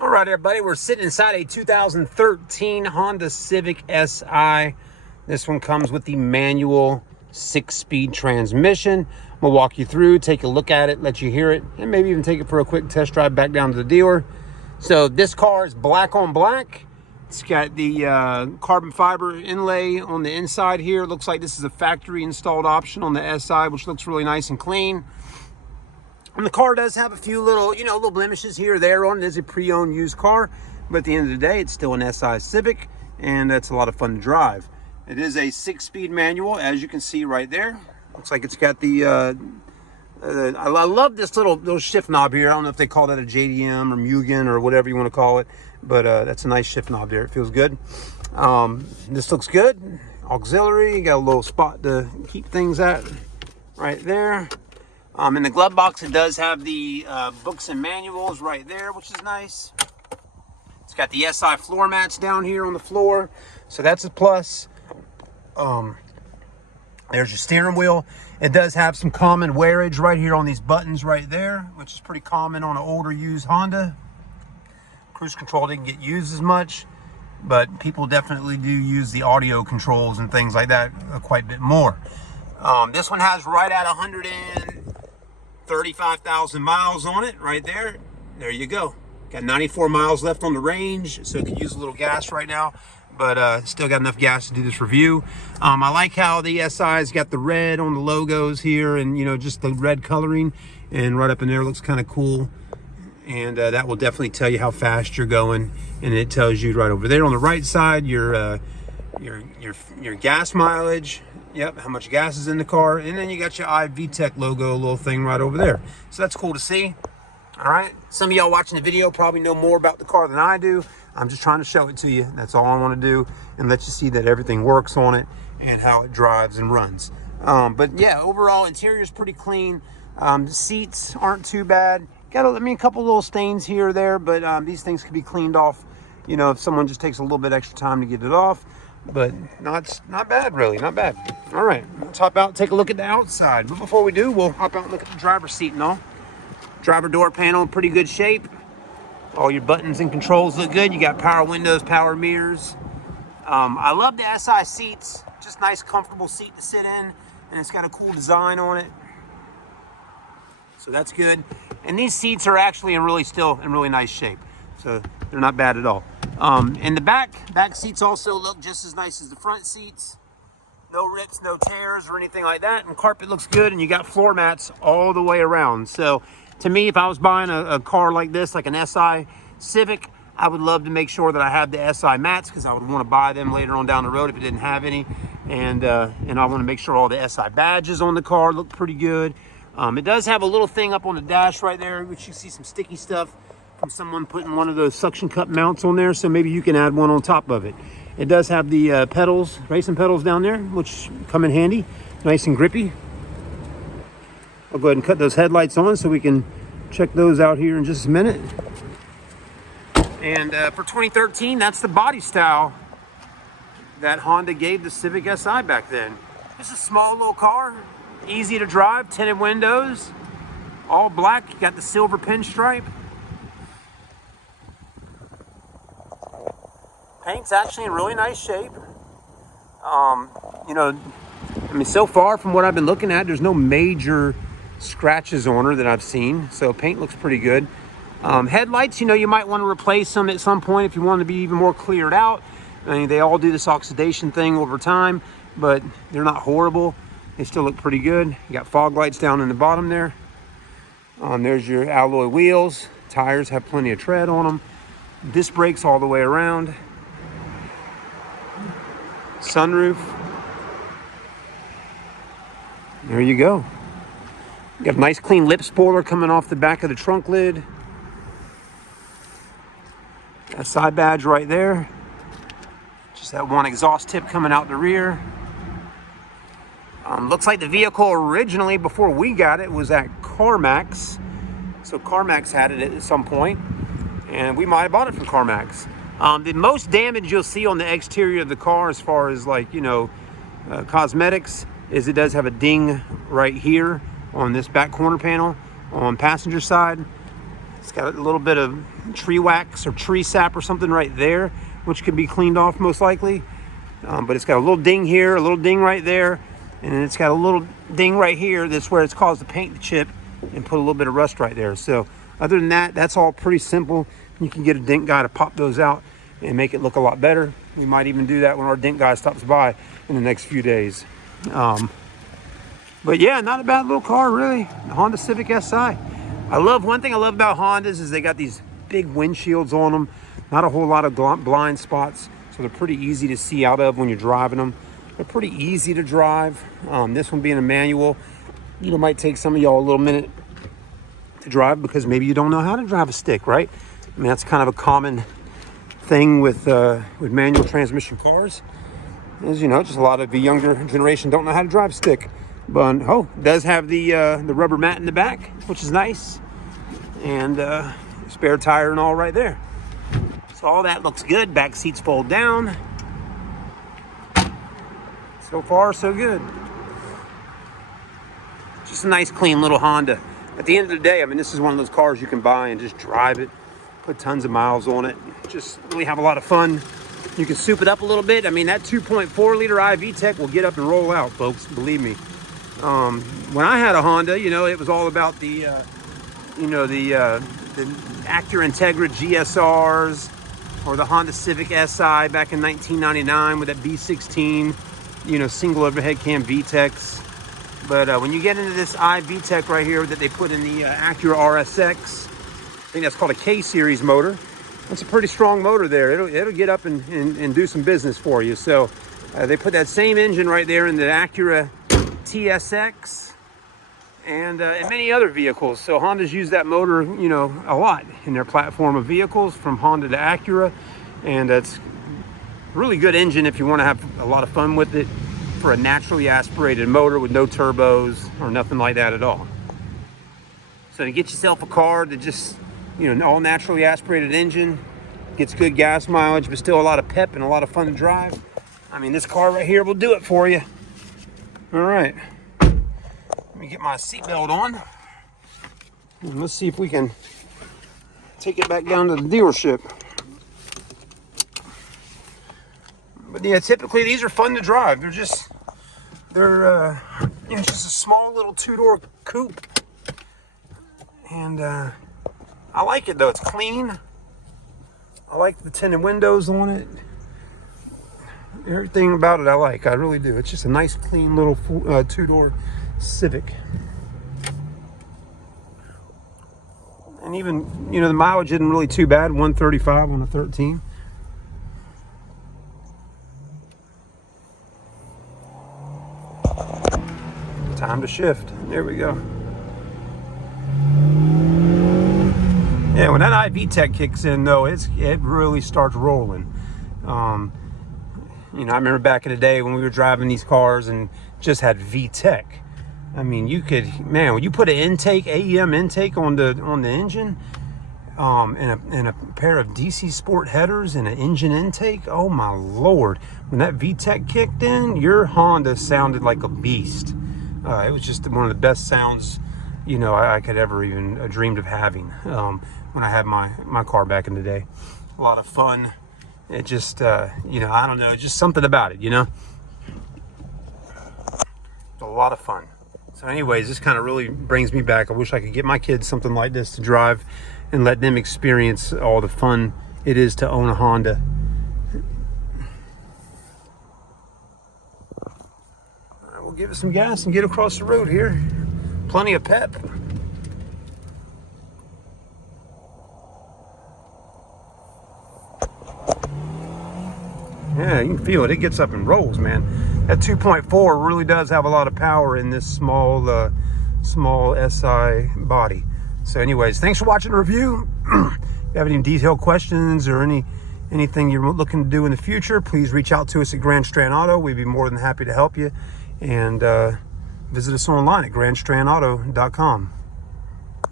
All right, everybody, we're sitting inside a 2013 Honda Civic Si. This one comes with the manual 6-speed transmission. We'll walk you through, take a look at it, let you hear it, and maybe even take it for a quick test drive back down to the dealer. So this car is black on black. It's got the carbon fiber inlay on the inside here. It looks like this is a factory installed option on the Si, which looks really nice and clean. And the car does have a few little, little blemishes here or there on it. It is a pre-owned used car, but at the end of the day, it's still an Si Civic, and that's a lot of fun to drive. It is a 6-speed manual, as you can see right there. Looks like it's got the, I love this little shift knob here. I don't know if they call that a JDM or Mugen or whatever you want to call it, but that's a nice shift knob there. It feels good. This looks good. Auxiliary, you got a little spot to keep things at right there. In the glove box, it does have the books and manuals right there, which is nice. It's got the Si floor mats down here on the floor, so that's a plus. There's your steering wheel. It does have some common wearage right here on these buttons right there, which is pretty common on an older used Honda. Cruise control didn't get used as much, but people definitely do use the audio controls and things like that quite a bit more. This one has right at 135,000 miles on it right there. There you go. Got 94 miles left on the range, so it could use a little gas right now, but still got enough gas to do this review. I like how the SI's got the red on the logos here, and just the red coloring, and right up in there looks kind of cool. And that will definitely tell you how fast you're going, and it tells you right over there on the right side your gas mileage. Yep, how much gas is in the car, and then you got your iVTEC logo little thing right over there. So that's cool to see. All right, some of y'all watching the video probably know more about the car than I do. I'm just trying to show it to you. That's all I want to do, and let you see that everything works on it and how it drives and runs. But yeah, overall interior is pretty clean. The seats aren't too bad. Got a couple little stains here or there, but these things can be cleaned off. If someone just takes a little bit extra time to get it off. But not bad, really, not bad. All right, let's hop out and take a look at the outside. But before we do, we'll hop out and look at the driver's seat and all. Driver door panel in pretty good shape. All your buttons and controls look good. You got power windows, power mirrors. I love the Si seats. Just nice, comfortable seat to sit in, and it's got a cool design on it. So that's good. And these seats are actually still in really nice shape. So they're not bad at all. In the back seats also look just as nice as the front seats. No rips, no tears or anything like that. And carpet looks good, and you got floor mats all the way around. So to me, if I was buying a car like this, like an Si Civic, I would love to make sure that I have the Si mats, because I would want to buy them later on down the road if it didn't have any. And I want to make sure all the Si badges on the car look pretty good. It does have a little thing up on the dash right there, which you see some sticky stuff from someone putting one of those suction cup mounts on there, so maybe you can add one on top of it. It does have the pedals, racing pedals down there, which come in handy, nice and grippy. I'll go ahead and cut those headlights on so we can check those out here in just a minute. And for 2013, that's the body style that Honda gave the Civic Si back then. It's a small little car, easy to drive, tinted windows, all black. You got the silver pinstripe. Paint's actually in really nice shape. So far from what I've been looking at, there's no major scratches on her that I've seen. So paint looks pretty good. Headlights, you might want to replace them at some point if you want to be even more cleared out. They all do this oxidation thing over time, but they're not horrible. They still look pretty good. You got fog lights down in the bottom there. There's your alloy wheels. Tires have plenty of tread on them. Disc brakes all the way around. Sunroof. There you go. You got a nice clean lip spoiler coming off the back of the trunk lid. That side badge right there. Just that one exhaust tip coming out the rear. Looks like the vehicle originally, before we got it, was at CarMax. So CarMax had it at some point, and we might have bought it from CarMax. The most damage you'll see on the exterior of the car, as far as cosmetics, is it does have a ding right here on this back corner panel on passenger side. It's got a little bit of tree wax or tree sap or something right there, which could be cleaned off most likely. But it's got a little ding here, a little ding right there, and then it's got a little ding right here. That's where it's caused the paint to chip and put a little bit of rust right there. So other than that, that's all pretty simple. You can get a dent guy to pop those out and make it look a lot better. We might even do that when our dent guy stops by in the next few days. But yeah, not a bad little car, really. The Honda Civic Si. One thing I love about Hondas is they got these big windshields on them. Not a whole lot of blind spots, so they're pretty easy to see out of when you're driving them. They're pretty easy to drive. This one being a manual, might take some of y'all a little minute to drive because maybe you don't know how to drive a stick, right? I mean, that's kind of a common thing with manual transmission cars. As you know, just a lot of the younger generation don't know how to drive a stick. But it does have the rubber mat in the back, which is nice, and spare tire and all right there. So all that looks good. Back seats fold down. So far, so good. Just a nice, clean little Honda. At the end of the day, I mean, this is one of those cars you can buy and just drive it, put tons of miles on it, just really have a lot of fun. You can soup it up a little bit. I mean, that 2.4 liter IV Tech will get up and roll out, folks. Believe me. When I had a Honda, it was all about the Acura Integra GSRs or the Honda Civic Si back in 1999 with that V16, single overhead cam VTECs. But when you get into this IV Tech right here that they put in the Acura RSX, I think that's called a K series motor. That's a pretty strong motor there. It'll get up and do some business for you. So they put that same engine right there in the Acura TSX and many other vehicles. So Honda's use that motor, a lot in their platform of vehicles from Honda to Acura, and that's a really good engine if you want to have a lot of fun with it for a naturally aspirated motor with no turbos or nothing like that at all. So to get yourself a car that just, all naturally aspirated engine, gets good gas mileage, but still a lot of pep and a lot of fun to drive. I mean, this car right here will do it for you. All right, let me get my seatbelt on. And let's see if we can take it back down to the dealership. But yeah, typically these are fun to drive. They're just a small little two-door coupe. And I like it though, it's clean. I like the tinted windows on it. Everything about it I like, I really do. It's just a nice clean little two-door Civic. And even, the mileage isn't really too bad, 135 on a 13. Time to shift. There we go. Yeah, when that IV Tech kicks in though, it really starts rolling. I remember back in the day when we were driving these cars and just had VTEC. I mean, when you put an intake, AEM intake on the engine, and a pair of DC Sport headers and an engine intake, oh my Lord. When that VTEC kicked in, your Honda sounded like a beast. It was just one of the best sounds, I could ever even dreamed of having when I had my car back in the day. A lot of fun. It just, I don't know, just something about it, It's a lot of fun. So anyways, this kind of really brings me back. I wish I could get my kids something like this to drive and let them experience all the fun it is to own a Honda. All right, we'll give it some gas and get across the road here. Plenty of pep. Yeah, you can feel it. It gets up and rolls, man. That 2.4 really does have a lot of power in this small SI body. So anyways, thanks for watching the review. If you have any detailed questions or anything you're looking to do in the future, please reach out to us at Grand Strand Auto. We'd be more than happy to help you. And visit us online at grandstrandauto.com.